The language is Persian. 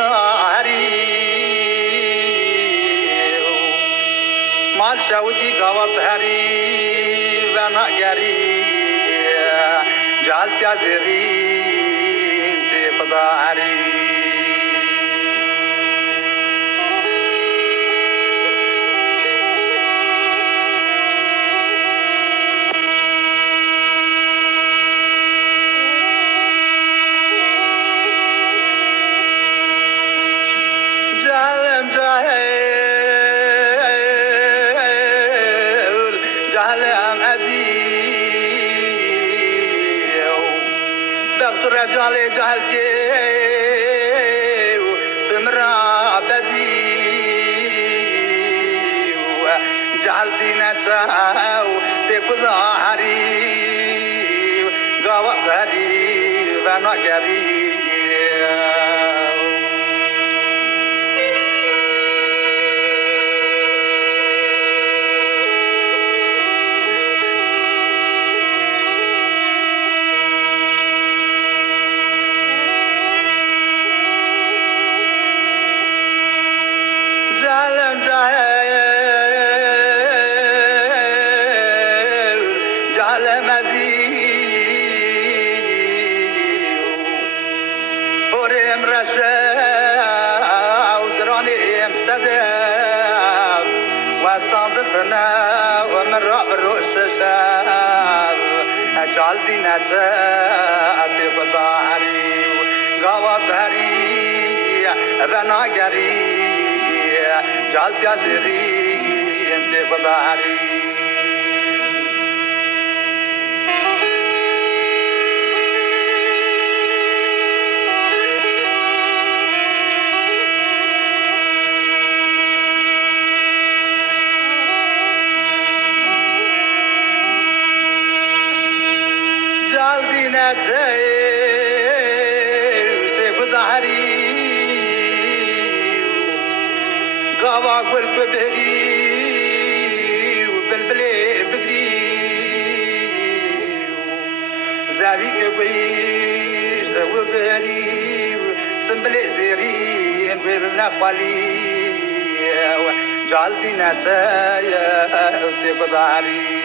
بظاهري مال شودي قوط هري وانا قري جعلت يا زغين في بظاهري رجالي جهلتي تمرا بدي جهلتي نتساو تفضاهري قوة هري وانا قري ومن رأب الرؤس ساب أجعل دينة في بطاري قوات هري بنا قري جعل جزري في بطاري قوا قول بدري وبلبلي بدري زابي قويش دو بدري سنبلي زيري انبرنا قالي جعل دينا تايا في بضاري